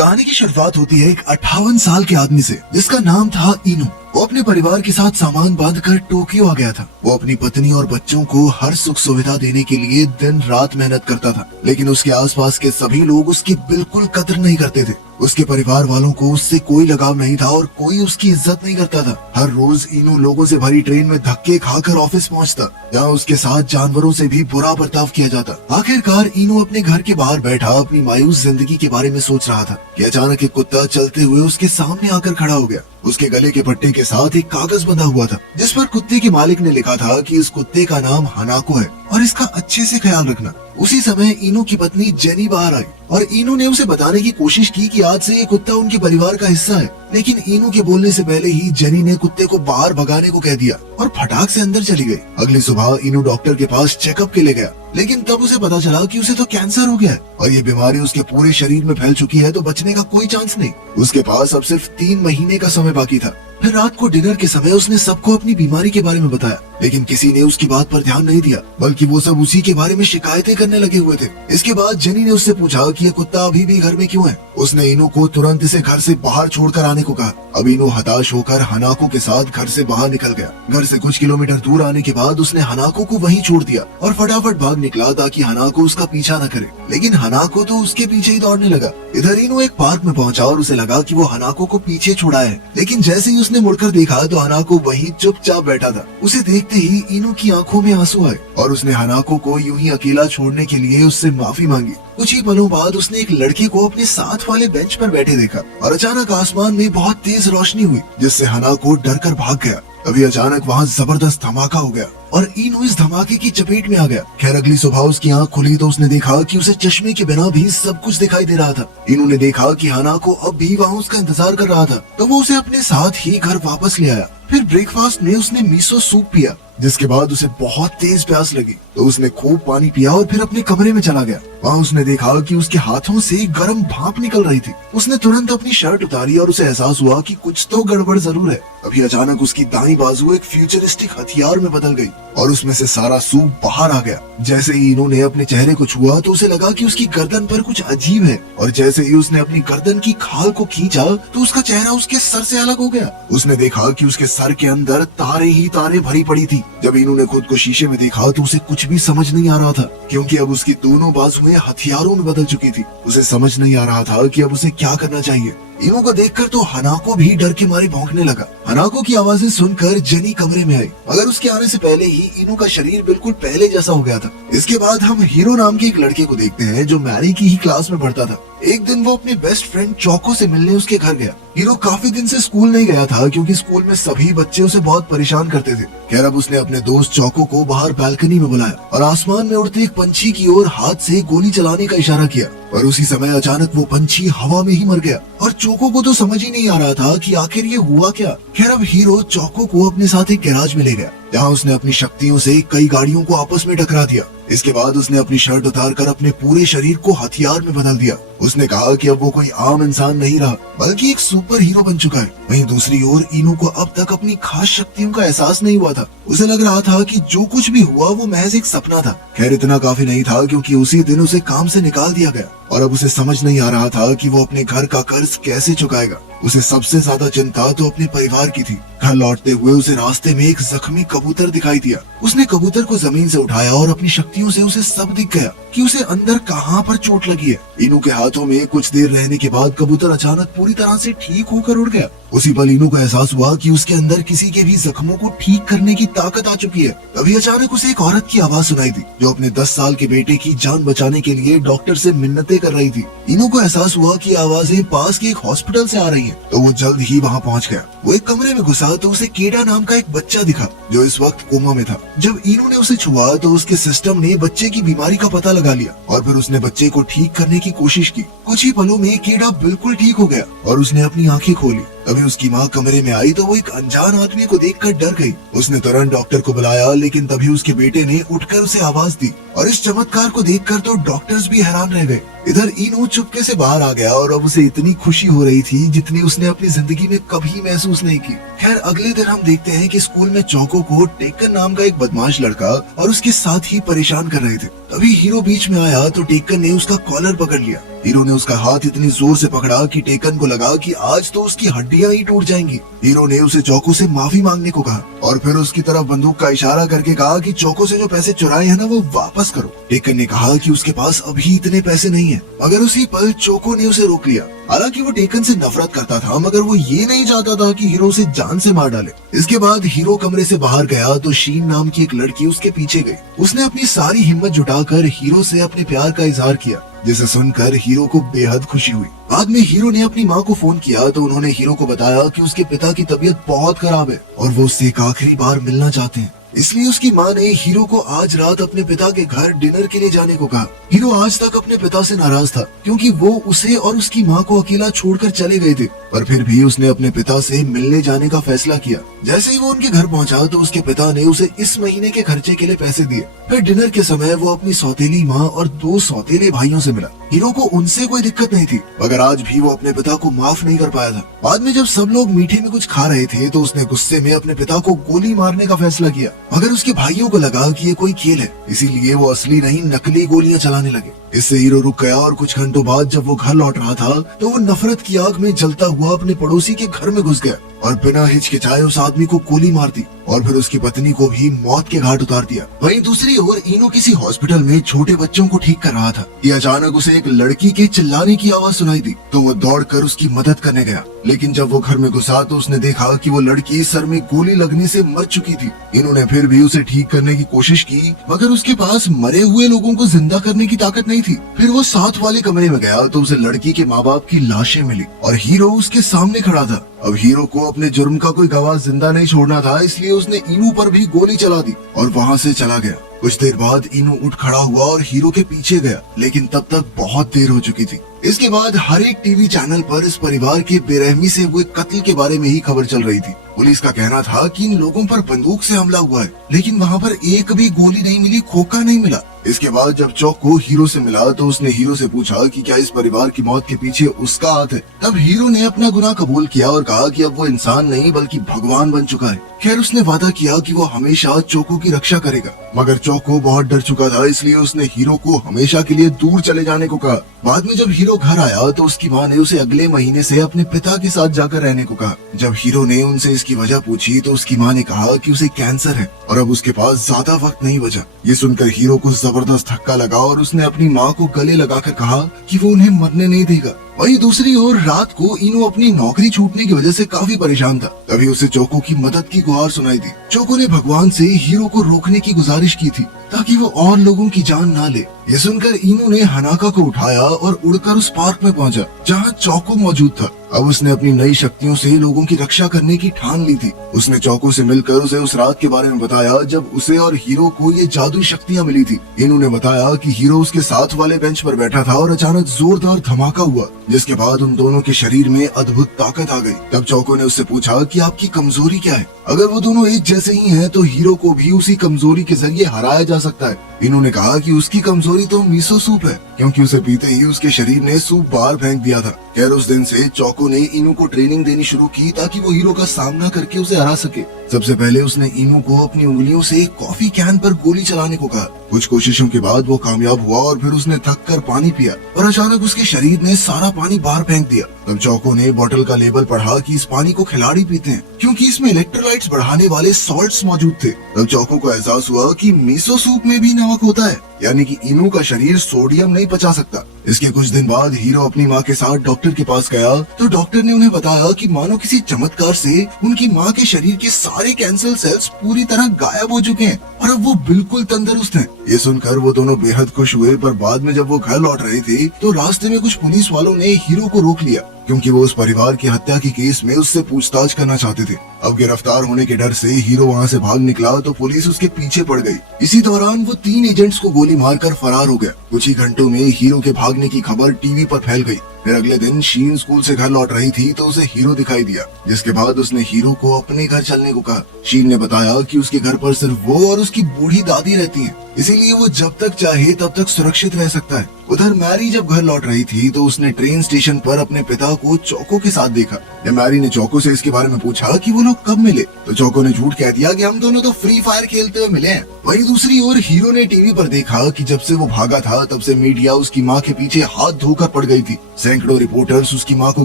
कहानी की शुरुआत होती है एक 58 साल के आदमी से जिसका नाम था इनो। वो अपने परिवार के साथ सामान बांधकर टोक्यो आ गया था। वो अपनी पत्नी और बच्चों को हर सुख सुविधा देने के लिए दिन रात मेहनत करता था, लेकिन उसके आसपास के सभी लोग उसकी बिल्कुल कदर नहीं करते थे। उसके परिवार वालों को उससे कोई लगाव नहीं था और कोई उसकी इज्जत नहीं करता था। हर रोज इनो लोगों से भरी ट्रेन में धक्के खाकर ऑफिस पहुंचता, जहां उसके साथ जानवरों से भी बुरा बर्ताव किया जाता। आखिरकार इनो अपने घर के बाहर बैठा अपनी मायूस जिंदगी के बारे में सोच रहा था कि अचानक एक कुत्ता चलते हुए उसके सामने आकर खड़ा हो गया। उसके गले के पट्टे के साथ एक कागज बंधा हुआ था जिस पर कुत्ते के मालिक ने लिखा था कि इस कुत्ते का नाम हनाको है और इसका अच्छे से ख्याल रखना। उसी समय इनो की पत्नी जेनी बाहर आई और इनो ने उसे बताने की कोशिश की कि आज से ये कुत्ता उनके परिवार का हिस्सा है, लेकिन इनो के बोलने से पहले ही जेनी ने कुत्ते को बाहर भगाने को कह दिया और फटाक से अंदर चली गई। अगली सुबह इनो डॉक्टर के पास चेकअप के लिए गया, लेकिन तब उसे पता चला कि उसे तो कैंसर हो गया है और ये बीमारी उसके पूरे शरीर में फैल चुकी है, तो बचने का कोई चांस नहीं। उसके पास अब सिर्फ 3 महीने का समय बाकी था। फिर रात को डिनर के समय उसने सबको अपनी बीमारी के बारे में बताया, लेकिन किसी ने उसकी बात पर ध्यान नहीं दिया, बल्कि वो सब उसी के बारे में शिकायतें करने लगे हुए थे। इसके बाद जेनी ने उससे पूछा कि ये कुत्ता अभी भी घर में क्यों है। उसने इनो को तुरंत इसे घर से बाहर छोड़कर आने को कहा। अब इनो हताश होकर हनाको के साथ घर से बाहर निकल गया। घर से कुछ किलोमीटर दूर आने के बाद उसने हनाको को वहीं छोड़ दिया और फटाफट भाग निकला ताकि हनाको उसका पीछा न करे, लेकिन हनाको तो उसके पीछे ही दौड़ने लगा। इधर इनो एक पार्क में पहुंचा और उसे लगा कि वो हनाको को पीछे छोड़ा है, लेकिन जैसे ही उसने मुड़कर देखा तो हनाको वहीं चुपचाप बैठा था। उसे देखते ही इनो की आंखों में आंसू आए और उसने हनाको को यूं ही अकेला छोड़ने के लिए उससे माफी मांगी। कुछ ही पलों बाद उसने एक लड़के को अपने साथ वाले बेंच पर बैठे देखा और अचानक आसमान में बहुत तेज रोशनी हुई जिससे हनाको डरकर भाग गया। अभी अचानक वहाँ जबरदस्त धमाका हो गया और इनो इस धमाके की चपेट में आ गया। खैर अगली सुबह उसकी आंख खुली तो उसने देखा कि उसे चश्मे के बिना भी सब कुछ दिखाई दे रहा था। इनो ने देखा कि हनाको अब भी वहाँ उसका इंतजार कर रहा था, तो वो उसे अपने साथ ही घर वापस ले आया। फिर ब्रेकफास्ट में उसने मिसो सूप पिया, जिसके बाद उसे बहुत तेज प्यास लगी, तो उसने खूब पानी पिया और फिर अपने कमरे में चला गया। वहाँ उसने देखा कि उसके हाथों से गर्म भाप निकल रही थी। उसने तुरंत अपनी शर्ट उतारी और उसे एहसास हुआ कि कुछ तो गड़बड़ जरूर है। अभी अचानक उसकी दाईं बाजू एक फ्यूचरिस्टिक हथियार में बदल गई और उसमें से सारा सूप बाहर आ गया। जैसे ही इनो ने अपने चेहरे को छुआ तो उसे लगा कि उसकी गर्दन पर कुछ अजीब है, और जैसे ही उसने अपनी गर्दन की खाल को खींचा तो उसका चेहरा उसके सर से अलग हो गया। उसने देखा कि उसके सर के अंदर तारे ही तारे भरी पड़ी थी। जब इनो ने खुद को शीशे में देखा तो उसे कुछ भी समझ नहीं आ रहा था, क्योंकि अब उसकी दोनों बाजुएं हथियारों में बदल चुकी थी। उसे समझ नहीं आ रहा था कि अब उसे क्या करना चाहिए। इनो को देखकर तो हनाको भी डर के मारे भौंकने लगा। हनाको की आवाजें सुनकर जेनी कमरे में आई, मगर उसके आने से पहले ही इनो का शरीर बिल्कुल पहले जैसा हो गया था। इसके बाद हम हीरो नाम के एक लड़के को देखते हैं जो मैरी की ही क्लास में पढ़ता था। एक दिन वो अपने बेस्ट फ्रेंड चौको से मिलने उसके घर गया। हीरो काफी दिन से स्कूल नहीं गया था क्योंकि स्कूल में सभी बच्चे उसे बहुत परेशान करते थे। खैर अब उसने अपने दोस्त चौको को बाहर बालकनी में बुलाया और आसमान में उड़ते एक पंछी की ओर हाथ से गोली चलाने का इशारा किया, और उसी समय अचानक वो पंछी हवा में ही मर गया और चौको को तो समझ ही नहीं आ रहा था कि आखिर ये हुआ क्या। खैर अब हीरो चौको को अपने साथ एक गैराज में ले गया, जहाँ उसने अपनी शक्तियों से कई गाड़ियों को आपस में टकरा दिया। इसके बाद उसने अपनी शर्ट उतारकर अपने पूरे शरीर को हथियार में बदल दिया। उसने कहा कि अब वो कोई आम इंसान नहीं रहा, बल्कि एक सुपर हीरो बन चुका है। वहीं दूसरी ओर इनो को अब तक अपनी खास शक्तियों का एहसास नहीं हुआ था। उसे लग रहा था कि जो कुछ भी हुआ वो महज एक सपना था। खैर इतना काफी नहीं था, क्योंकि उसी दिन उसे काम से निकाल दिया गया और अब उसे समझ नहीं आ रहा था कि वो अपने घर का कर्ज कैसे चुकाएगा। उसे सबसे ज्यादा चिंता तो अपने परिवार की थी। घर लौटते हुए उसे रास्ते में एक जख्मी कबूतर दिखाई दिया। उसने कबूतर को जमीन से उठाया और अपनी शक्तियों से उसे सब दिख गया कि उसे अंदर कहाँ पर चोट लगी है। इनो के हाथों में कुछ देर रहने के बाद कबूतर अचानक पूरी तरह से ठीक होकर उड़ गया। उसी पल इनो को एहसास हुआ कि उसके अंदर किसी के भी जख्मों को ठीक करने की ताकत आ चुकी है। तभी अचानक उसे एक औरत की आवाज सुनाई दी जो अपने 10 साल के बेटे की जान बचाने के लिए डॉक्टर से मिन्नतें कर रही थी। इनो को एहसास हुआ कि आवाजें पास के एक हॉस्पिटल से आ रही हैं, तो वो जल्द ही वहाँ पहुँच गया। वो एक कमरे में घुसा तो उसे केडा नाम का एक बच्चा दिखा जो इस वक्त कोमा में था। जब इनो ने उसे छुआ तो उसके सिस्टम ने बच्चे की बीमारी का पता लगा लिया और फिर उसने बच्चे को ठीक करने की कोशिश की। कुछ ही पलों में केडा बिल्कुल ठीक हो गया और उसने अपनी आंखें खोली। तभी उसकी माँ कमरे में आई तो वो एक अनजान आदमी को देखकर डर गई। उसने तुरंत डॉक्टर को बुलाया, लेकिन तभी उसके बेटे ने उठकर उसे आवाज दी और इस चमत्कार को देखकर तो डॉक्टर्स भी हैरान रह गए। इधर इनो चुपके से बाहर आ गया और अब उसे इतनी खुशी हो रही थी जितनी उसने अपनी जिंदगी में कभी महसूस नहीं की। खैर अगले दिन हम देखते हैं कि स्कूल में चौको को टेक्कन नाम का एक बदमाश लड़का और उसके साथ ही परेशान कर रहे थे। तभी हीरो बीच में आया तो टेक्कन ने उसका कॉलर पकड़ लिया। हीरो ने उसका हाथ इतनी जोर से पकड़ा कि टेक्कन को लगा कि आज तो उसकी हड्डियां ही टूट जाएंगी। हीरो ने उसे चौको से माफी मांगने को कहा और फिर उसकी तरफ बंदूक का इशारा करके कहा कि चौको से जो पैसे चुराए हैं ना वो वापस करो। टेक्कन ने कहा कि उसके पास अभी इतने पैसे नहीं है, मगर उसी पल चौको ने उसे रोक लिया। हालांकि वो टेक्कन से नफरत करता था, मगर वो ये नहीं चाहता था कि हीरो उसे जान से मार डाले। इसके बाद हीरो कमरे से बाहर गया तो शीन नाम की एक लड़की उसके पीछे गई। उसने अपनी सारी हिम्मत जुटाकर हीरो से अपने प्यार का इजहार किया, जिसे सुनकर हीरो को बेहद खुशी हुई। बाद में हीरो ने अपनी माँ को फोन किया तो उन्होंने हीरो को बताया कि उसके पिता की तबीयत बहुत खराब है और वो उससे एक आखिरी बार मिलना चाहते हैं। इसलिए उसकी माँ ने हीरो को आज रात अपने पिता के घर डिनर के लिए जाने को कहा। हीरो आज तक अपने पिता से नाराज था क्योंकि वो उसे और उसकी माँ को अकेला छोड़कर चले गए थे, पर फिर भी उसने अपने पिता से मिलने जाने का फैसला किया। जैसे ही वो उनके घर पहुंचा तो उसके पिता ने उसे इस महीने के खर्चे के लिए पैसे दिए। फिर डिनर के समय वो अपनी सौतेली माँ और 2 सौतेले भाइयों से मिला। हीरो को उनसे कोई दिक्कत नहीं थी, मगर आज भी वो अपने पिता को माफ नहीं कर पाया था। बाद में जब सब लोग मीठे में कुछ खा रहे थे तो उसने गुस्से में अपने पिता को गोली मारने का फैसला किया, मगर उसके भाइयों को लगा कि ये कोई खेल है, इसीलिए वो असली नहीं नकली गोलियां चलाने लगे। इससे हीरो रुक गया और कुछ घंटों बाद जब वो घर लौट रहा था तो वो नफरत की आग में जलता हुआ अपने पड़ोसी के घर में घुस गया और बिना हिचकिचाए उस आदमी को गोली मार दी और फिर उसकी पत्नी को भी मौत के घाट उतार दिया। वहीं दूसरी ओर इनो किसी हॉस्पिटल में छोटे बच्चों को ठीक कर रहा था कि अचानक उसे एक लड़की के चिल्लाने की आवाज सुनाई दी तो वो दौड़कर उसकी मदद करने गया। लेकिन जब वो घर में घुसा तो उसने देखा कि वो लड़की सर में गोली लगने से मर चुकी थी। इन्होंने फिर भी उसे ठीक करने की कोशिश की, मगर उसके पास मरे हुए लोगों को जिंदा करने की ताकत नहीं थी। फिर वो साथ वाले कमरे में गया तो उसे लड़की के माँ बाप की लाशें मिली और हीरो उसके सामने खड़ा था। अब हीरो को अपने जुर्म का कोई गवाह जिंदा नहीं छोड़ना था, इसलिए उसने इनू पर भी गोली चला दी और वहाँ से चला गया। कुछ देर बाद इनू उठ खड़ा हुआ और हीरो के पीछे गया, लेकिन तब तक बहुत देर हो चुकी थी। इसके बाद हर एक टीवी चैनल पर इस परिवार के बेरहमी से हुए कत्ल के बारे में ही खबर चल रही थी। पुलिस का कहना था कि इन लोगों पर बंदूक से हमला हुआ है, लेकिन वहाँ पर एक भी गोली नहीं मिली, खोखा नहीं मिला। इसके बाद जब चौको हीरो से मिला तो उसने हीरो से पूछा कि क्या इस परिवार की मौत के पीछे उसका हाथ है। तब हीरो ने अपना गुनाह कबूल किया और कहा कि अब वो इंसान नहीं बल्कि भगवान बन चुका है। खैर उसने वादा किया कि वो हमेशा चौको की रक्षा करेगा, मगर चौको बहुत डर चुका था, इसलिए उसने हीरो को हमेशा के लिए दूर चले जाने को कहा। बाद में जब हीरो घर आया तो उसकी माँ ने उसे अगले महीने से अपने पिता के साथ जाकर रहने को कहा। जब हीरो ने उनसे इसकी वजह पूछी तो उसकी माँ ने कहा कि उसे कैंसर है और अब उसके पास ज्यादा वक्त नहीं बचा। ये सुनकर हीरो को जबरदस्त धक्का लगा और उसने अपनी माँ को गले लगाकर कहा कि वो उन्हें मरने नहीं देगा। वहीं दूसरी ओर रात को इनो अपनी नौकरी छूटने की वजह से काफी परेशान था। तभी उसे चौको की मदद की गुहार सुनाई दी। चौको ने भगवान से हीरो को रोकने की गुजारिश की थी ताकि वो और लोगों की जान ना ले। ये सुनकर इनो ने हनाका को उठाया और उड़कर उस पार्क में पहुंचा जहां चौको मौजूद था। अब उसने अपनी नई शक्तियों से लोगों की रक्षा करने की ठान ली थी। उसने चौको से मिलकर उसे उस रात के बारे में बताया जब उसे और हीरो को ये जादुई शक्तियां मिली थी। इनो ने बताया कि हीरो उसके साथ वाले बेंच पर बैठा था और अचानक जोरदार धमाका हुआ, जिसके बाद उन दोनों के शरीर में अद्भुत ताकत आ गई। तब चौको ने उससे पूछा कि आपकी कमजोरी क्या है। अगर वो दोनों एक जैसे ही हैं तो हीरो को भी उसी कमजोरी के जरिए हराया जा सकता है। इन्होंने कहा कि उसकी कमजोरी तो मीसो सूप है, क्योंकि उसे पीते ही उसके शरीर ने सूप बाहर फेंक दिया था। खैर उस दिन से चौको ने इनू को ट्रेनिंग देनी शुरू की ताकि वो हीरो का सामना करके उसे हरा सके। सबसे पहले उसने इनू को अपनी उंगलियों से कॉफी कैन पर गोली चलाने को कहा। कुछ कोशिशों के बाद वो कामयाब हुआ और फिर उसने थक कर पानी पिया और अचानक उसके शरीर ने सारा पानी बाहर फेंक दिया। तब चौको ने बोतल का लेबल पढ़ा कि इस पानी को खिलाड़ी पीते हैं क्योंकि इसमें इलेक्ट्रोलाइट्स बढ़ाने वाले सॉल्ट्स मौजूद थे। तब चौको को एहसास हुआ कि मीसो सूप में भी नमक होता है, यानी कि इनू का शरीर सोडियम नहीं पचा सकता। इसके कुछ दिन बाद हीरो अपनी माँ के साथ डॉक्टर के पास गया तो डॉक्टर ने उन्हें बताया कि मानो किसी चमत्कार से उनकी माँ के शरीर के सारे कैंसर सेल्स पूरी तरह गायब हो चुके हैं और अब वो बिल्कुल तंदुरुस्त हैं। ये सुनकर वो दोनों बेहद खुश हुए, पर बाद में जब वो घर लौट रहे थे तो रास्ते में कुछ पुलिस वालों ने हीरो को रोक लिया क्योंकि वो उस परिवार की हत्या के केस में उससे पूछताछ करना चाहते थे। अब गिरफ्तार होने के डर से हीरो वहाँ से भाग निकला तो पुलिस उसके पीछे पड़ गई। इसी दौरान वो 3 एजेंट्स को गोली मारकर फरार हो गया। कुछ ही घंटों में हीरो के भागने की खबर टीवी पर फैल गई। फिर अगले दिन शीन स्कूल से घर लौट रही थी तो उसे हीरो दिखाई दिया, जिसके बाद उसने हीरो को अपने घर चलने को कहा। शीन ने बताया कि उसके घर पर सिर्फ वो और उसकी बूढ़ी दादी रहती हैं, इसीलिए वो जब तक चाहे तब तक सुरक्षित रह सकता है। उधर मैरी जब घर लौट रही थी तो उसने ट्रेन स्टेशन पर अपने पिता को चौको के साथ देखा। जब मैरी ने चौको से इसके बारे में पूछा कि वो लोग कब मिले, तो चौको ने झूठ कह दिया कि हम दोनों तो फ्री फायर खेलते हुए मिले हैं। वहीं दूसरी ओर हीरो ने टीवी पर देखा कि जब से वो भागा था तब से मीडिया उसकी माँ के पीछे हाथ धोकर पड़ गई थी। सैकड़ों रिपोर्टर्स उसकी माँ को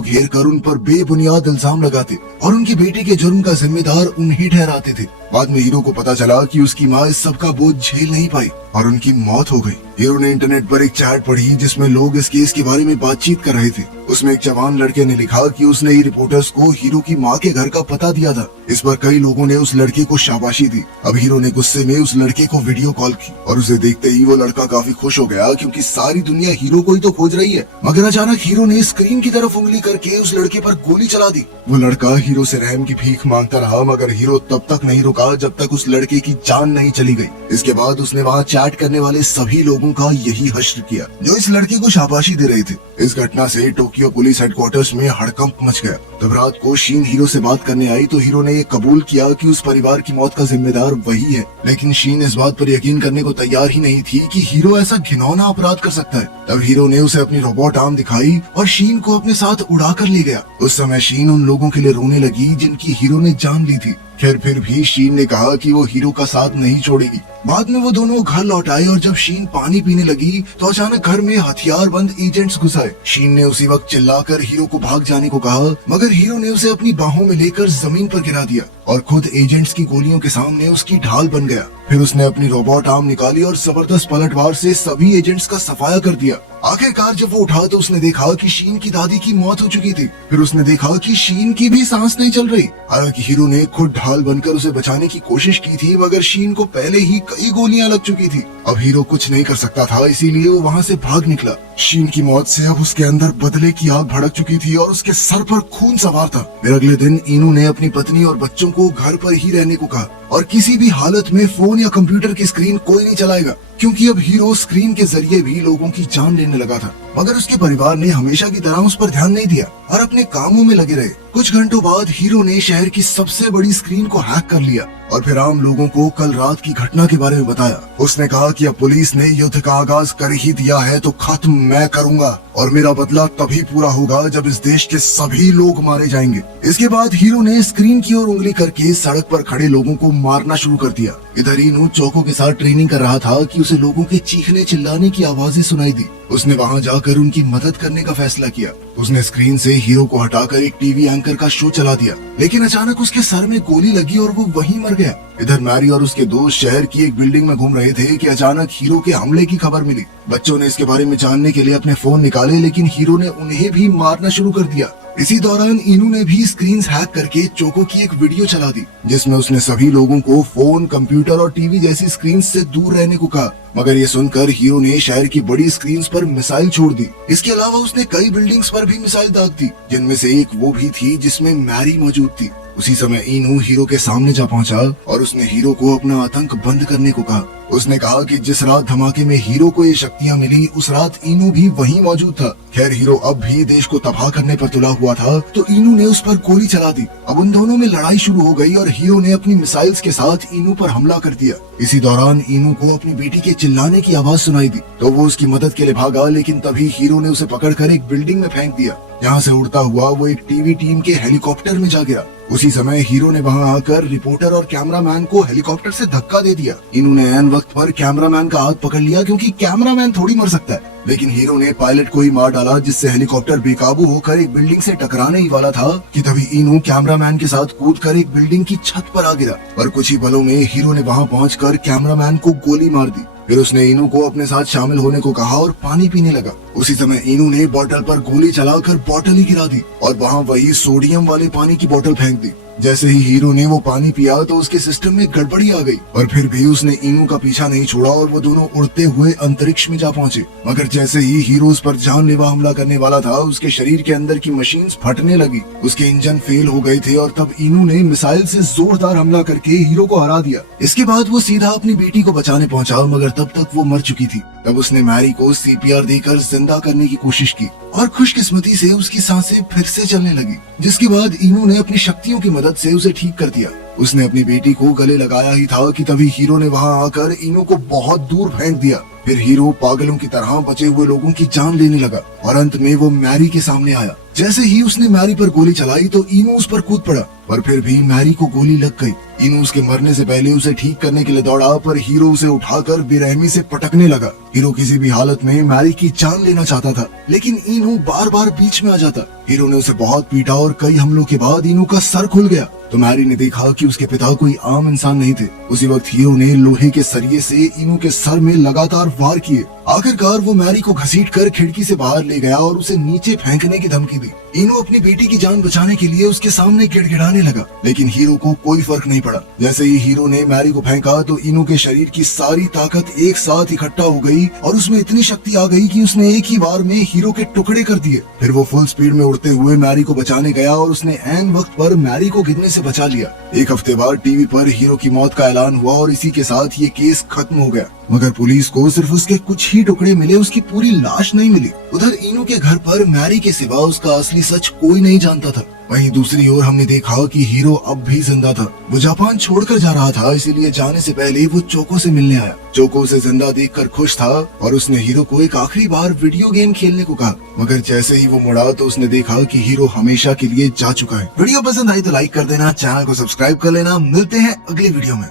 घेर कर उन पर बेबुनियाद इल्जाम लगाते और उनकी बेटी के जुर्म का जिम्मेदार उन्हें ठहराते थे। बाद में हीरो को पता चला कि उसकी माँ इस सब का बोझ झेल नहीं पाई और उनकी मौत हो गई। हीरो ने इंटरनेट पर एक चैट पढ़ी जिसमें लोग इस केस के बारे में बातचीत कर रहे थे। उसमें एक जवान लड़के ने लिखा कि उसने ही रिपोर्टर्स को हीरो की माँ के घर का पता दिया था। इस पर कई लोगों ने उस लड़के को शाबाशी दी। अब हीरो ने गुस्से में उस लड़के को वीडियो कॉल की और उसे देखते ही वो लड़का काफी खुश हो गया, क्योंकि सारी दुनिया हीरो को ही तो खोज रही है। मगर अचानक हीरो ने स्क्रीन की तरफ उंगली करके उस लड़के पर गोली चला दी। वो लड़का हीरो से रहम की भीख मांगता रहा, मगर हीरो तब तक नहीं रुका जब तक उस लड़के की जान नहीं चली गई। इसके बाद उसने वहाँ चैट करने वाले सभी लोगों का यही हश्र किया जो इस लड़के को शाबाशी दे रहे थे। इस घटना से टोक्यो पुलिस हेडक्वार्टर्स में हड़कंप मच गया। तब रात को शीन हीरो से बात करने आई तो हीरो ने ये कबूल किया कि उस परिवार की मौत का जिम्मेदार वही है, लेकिन शीन इस बात पर यकीन करने को तैयार ही नहीं थी कि हीरो ऐसा घिनौना अपराध कर सकता है। तब हीरो ने उसे अपनी रोबोट आर्म दिखाई और शीन को अपने साथ उड़ा कर ले गया। उस समय शीन उन लोगों के लिए रोने लगी जिनकी हीरो ने जान ली थी। खैर फिर भी शीन ने कहा कि वो हीरो का साथ नहीं छोड़ेगी। बाद में वो दोनों घर लौट आए और जब शीन पानी पीने लगी तो अचानक घर में हथियार बंद एजेंट्स घुस आए। शीन ने उसी वक्त चिल्लाकर हीरो को भाग जाने को कहा, मगर हीरो ने उसे अपनी बाहों में लेकर जमीन पर गिरा दिया और खुद एजेंट्स की गोलियों के सामने उसकी ढाल बन गया। फिर उसने अपनी रोबोट आर्म निकाली और जबरदस्त पलटवार से सभी एजेंट्स का सफाया कर दिया। आखिरकार जब वो उठा तो उसने देखा कि शीन की दादी की मौत हो चुकी थी। फिर उसने देखा कि शीन की भी सांस नहीं चल रही। हालांकि हीरो ने खुद ढाल बनकर उसे बचाने की कोशिश की थी, मगर शीन को पहले ही कई गोलियां लग चुकी थी। अब हीरो कुछ नहीं कर सकता था, इसीलिए वो वहाँ से भाग निकला। शीन की मौत से अब उसके अंदर बदले की आग भड़क चुकी थी और उसके सर पर खून सवार था। फिर अगले दिन इनू ने अपनी पत्नी और बच्चों को घर पर ही रहने को कहा और किसी भी हालत में फोन या कंप्यूटर की स्क्रीन कोई नहीं चलाएगा, क्योंकि अब हीरो स्क्रीन के जरिए भी लोगों की जान लेने लगा था। मगर उसके परिवार ने हमेशा की तरह उस पर ध्यान नहीं दिया और अपने कामों में लगे रहे। कुछ घंटों बाद हीरो ने शहर की सबसे बड़ी स्क्रीन को हैक कर लिया और फिर आम लोगों को कल रात की घटना के बारे में बताया। उसने कहा कि अब पुलिस ने युद्ध का आगाज कर ही दिया है तो खत्म मैं करूंगा और मेरा बदला तभी पूरा होगा जब इस देश के सभी लोग मारे जाएंगे। इसके बाद हीरो ने स्क्रीन की ओर उंगली करके सड़क पर खड़े लोगों को मारना शुरू कर दिया। इधर इनू चौको के साथ ट्रेनिंग कर रहा था कि उसे लोगों के चीखने चिल्लाने की आवाजें सुनाई दी। उसने वहां जाकर उनकी मदद करने का फैसला किया। उसने स्क्रीन से हीरो को हटाकर एक टीवी एंकर का शो चला दिया, लेकिन अचानक उसके सर में गोली लगी और वो वहीं मर गया। इधर मैरी और उसके दोस्त शहर की एक बिल्डिंग में घूम रहे थे कि अचानक हीरो के हमले की खबर मिली। बच्चों ने इसके बारे में जानने के लिए अपने फोन निकाले, लेकिन हीरो ने उन्हें भी मारना शुरू कर दिया। इसी दौरान इनू ने भी स्क्रीन हैक करके चोको की एक वीडियो चला दी, जिसमें उसने सभी लोगों को फोन, कंप्यूटर और टीवी जैसी स्क्रीन से दूर रहने को कहा। मगर ये सुनकर हीरो ने शहर की बड़ी स्क्रीन पर मिसाइल छोड़ दी। इसके अलावा उसने कई बिल्डिंग्स पर भी मिसाइल दाग दी, जिनमें से एक वो भी थी जिसमें मैरी मौजूद थी। उसी समय इनू हीरो के सामने जा पहुंचा और उसने हीरो को अपना आतंक बंद करने को कहा। उसने कहा कि जिस रात धमाके में हीरो को ये शक्तियां मिली उस रात इनू भी वहीं मौजूद था। खैर हीरो अब भी देश को तबाह करने पर तुला हुआ था तो इनू ने उस पर गोली चला दी। अब उन दोनों में लड़ाई शुरू हो गई और हीरो ने अपनी मिसाइल्स के साथ इनू पर हमला कर दिया। इसी दौरान इनू को अपनी बेटी के चिल्लाने की आवाज सुनाई दी तो वो उसकी मदद के लिए भागा, लेकिन तभी हीरो ने उसे पकड़कर एक बिल्डिंग में फेंक दिया। यहाँ से उड़ता हुआ वो एक टीवी टीम के हेलीकॉप्टर में जा गिरा। उसी समय हीरो ने वहाँ आकर रिपोर्टर और कैमरामैन को हेलीकॉप्टर से धक्का दे दिया। इनू ने ऐन वक्त पर कैमरामैन का हाथ पकड़ लिया, क्योंकि कैमरामैन थोड़ी मर सकता है, लेकिन हीरो ने पायलट को ही मार डाला, जिससे हेलीकॉप्टर बेकाबू होकर एक बिल्डिंग से टकराने ही वाला था कि तभी इनू कैमरामैन के साथ कूदकर एक बिल्डिंग की छत पर आ गिरा और कुछ ही पलों में हीरो ने वहाँ पहुंचकर कैमरामैन को गोली मार दी। फिर उसने इनू को अपने साथ शामिल होने को कहा और पानी पीने लगा। उसी समय इनू ने बोतल पर गोली चलाकर बोतल ही गिरा दी और वहाँ वही सोडियम वाले पानी की बोतल फेंक दी। जैसे ही हीरो ने वो पानी पिया तो उसके सिस्टम में गड़बड़ी आ गई और फिर भी उसने इनू का पीछा नहीं छोड़ा और वो दोनों उड़ते हुए अंतरिक्ष में जा पहुंचे। मगर जैसे ही हीरो उस पर जानलेवा हमला करने वाला था, उसके शरीर के अंदर की मशीन्स फटने लगी, उसके इंजन फेल हो गए थे और तब इनू ने मिसाइल से जोरदार हमला करके हीरो को हरा दिया। इसके बाद वो सीधा अपनी बेटी को बचाने पहुंचा, मगर तब तक वो मर चुकी थी। तब उसने मैरी को CPR देकर जिंदा करने की कोशिश की और खुशकिस्मती से उसकी सांसें फिर से चलने लगी, जिसके बाद इनू ने अपनी शक्तियों की मदद से उसे ठीक कर दिया। उसने अपनी बेटी को गले लगाया ही था कि तभी हीरो ने वहां आकर इनू को बहुत दूर फेंक दिया। फिर हीरो पागलों की तरह बचे हुए लोगों की जान लेने लगा और अंत में वो मैरी के सामने आया। जैसे ही उसने मैरी पर गोली चलाई तो इनू उस पर कूद पड़ा, पर फिर भी मैरी को गोली लग गई। इनू उसके मरने से पहले उसे ठीक करने के लिए दौड़ा, पर हीरो उसे उठाकर बेरहमी से पटकने लगा। हीरो किसी भी हालत में मैरी की जान लेना चाहता था, लेकिन इनू बार बार बीच में आ जाता। हीरो ने उसे बहुत पीटा और कई हमलों के बाद इनू का सर खुल गया तो मैरी ने देखा कि उसके पिता कोई आम इंसान नहीं थे। उसी वक्त हीरो ने लोहे के सरिये से इनू के सर में लगातार वार किए। आखिरकार वो मैरी को घसीटकर खिड़की से बाहर ले गया और उसे नीचे फेंकने की धमकी दी। इनू अपनी बेटी की जान बचाने के लिए उसके सामने गिड़गिड़ाने लगा, लेकिन हीरो को कोई फर्क नहीं पड़ा। जैसे ही हीरो ने मैरी को फेंका तो इनू के शरीर की सारी ताकत एक साथ इकट्ठा हो गई और उसमें इतनी शक्ति आ गई कि उसने एक ही बार में हीरो के टुकड़े कर दिए। फिर वो फुल स्पीड में उड़ते हुए मैरी को बचाने गया और उसने ऐन वक्त पर मैरी को गिरने से बचा लिया। एक हफ्ते बाद टीवी पर हीरो की मौत का ऐलान हुआ और इसी के साथ ये केस खत्म हो गया। मगर पुलिस को सिर्फ उसके कुछ ही टुकड़े मिले, उसकी पूरी लाश नहीं मिली। उधर इनू के घर पर मैरी के सिवा उसका असली सच कोई नहीं जानता था। वहीं दूसरी ओर हमने देखा कि हीरो अब भी जिंदा था। वो जापान छोड़कर जा रहा था, इसीलिए जाने से पहले वो चोको से मिलने आया। चोको उसे जिंदा देखकर खुश था और उसने हीरो को एक आखिरी बार वीडियो गेम खेलने को कहा। मगर जैसे ही वो मुड़ा तो उसने देखा कि हीरो हमेशा के लिए जा चुका है। वीडियो पसंद आई तो लाइक कर देना, चैनल को सब्सक्राइब कर लेना। मिलते हैं अगली वीडियो में।